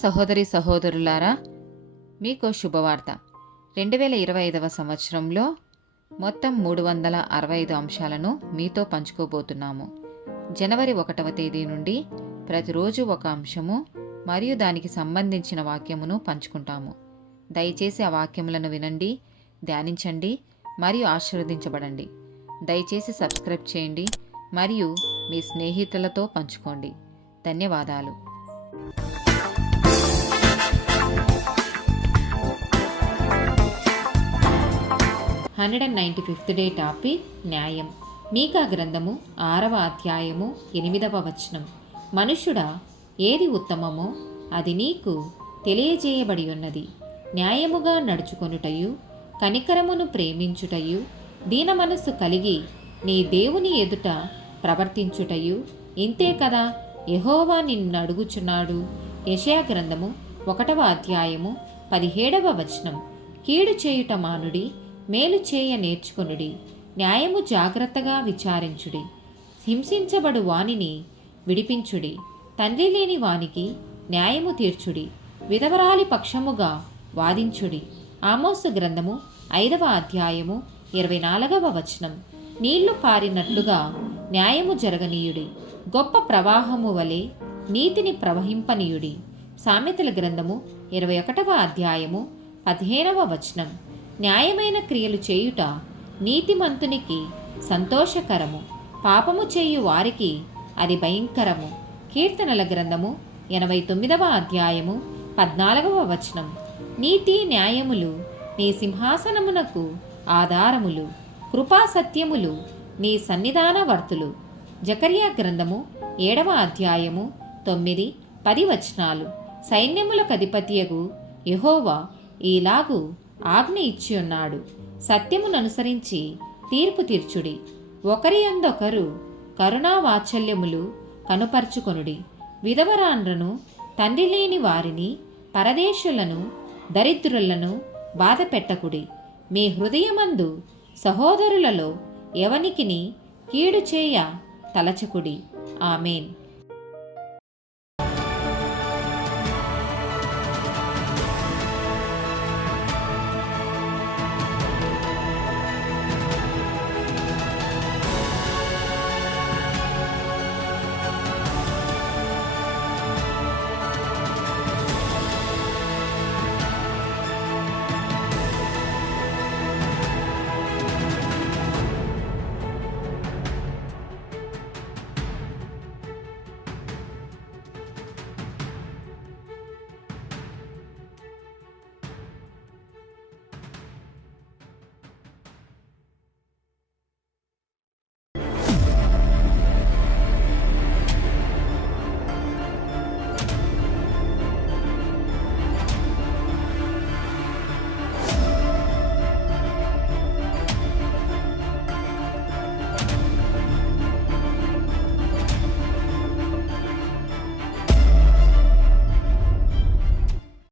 సహోదరి సహోదరులారా, మీకు శుభవార్త. 2025 సంవత్సరంలో మొత్తం 365 అంశాలను మీతో పంచుకోబోతున్నాము. జనవరి 1వ తేదీ నుండి ప్రతిరోజు ఒక అంశము మరియు దానికి సంబంధించిన వాక్యమును పంచుకుంటాము. దయచేసి ఆ వాక్యములను వినండి, ధ్యానించండి మరియు ఆశీర్వదించబడండి. దయచేసి సబ్స్క్రైబ్ చేయండి మరియు మీ స్నేహితులతో పంచుకోండి. ధన్యవాదాలు. 195th డే టాపిక్ న్యాయం. మీకా గ్రంథము 6వ అధ్యాయము 8వ వచనం. మనుష్యుడా, ఏది ఉత్తమమో అది నీకు తెలియజేయబడి ఉన్నది. న్యాయముగా నడుచుకొనుటయు, కనికరమును ప్రేమించుటయు, దీన మనస్సు కలిగి నీ దేవుని ఎదుట ప్రవర్తించుటయు ఇంతే కదా యెహోవా నిన్ను అడుగుచున్నాడు. యెషయా గ్రంథము 1వ అధ్యాయము 17వ వచనం. కీడు చేయుట మానుడి, మేలు చేయ నేర్చుకొనుడి. న్యాయము జాగ్రత్తగా విచారించుడి. హింసించబడు వానిని విడిపించుడి. తండ్రి లేని వానికి న్యాయము తీర్చుడి. విధవరాలి పక్షముగా వాదించుడి. ఆమోసు గ్రంథము 5వ అధ్యాయము 24వ వచనం. నీళ్లు పారినట్లుగా న్యాయము జరగనీయుడి. గొప్ప ప్రవాహము వలె నీతిని ప్రవహింపనీయుడి. సామెతల గ్రంథము 21వ అధ్యాయము 15వ వచనం. న్యాయమైన క్రియలు చేయుట నీతిమంతునికి సంతోషకరము, పాపము చేయు వారికి అది భయంకరము. కీర్తనల గ్రంథము 89వ అధ్యాయము 14వ వచనం. నీతి న్యాయములు నీ సింహాసనమునకు ఆధారములు, కృపా సత్యములు నీ సన్నిధానవర్తులు. జకర్యా గ్రంథము 7వ అధ్యాయము 9, 10 వచనాలు. సైన్యములకు అధిపతియగు యెహోవా ఈలాగు ఆజ్ఞ ఇచ్చి ఉన్నాడు. సత్యముననుసరించి తీర్పు తీర్చుడి. ఒకరి యందొకరు కరుణావాత్సల్యములు కనుపర్చుకొనుడి. విధవరాండ్రను, తండ్రి లేని వారిని, పరదేశులను, దరిద్రులను బాధ పెట్టకుడి. మీ హృదయమందు సహోదరులలో ఎవనికిని కీడు చేయ తలచకుడి. ఆమేన్.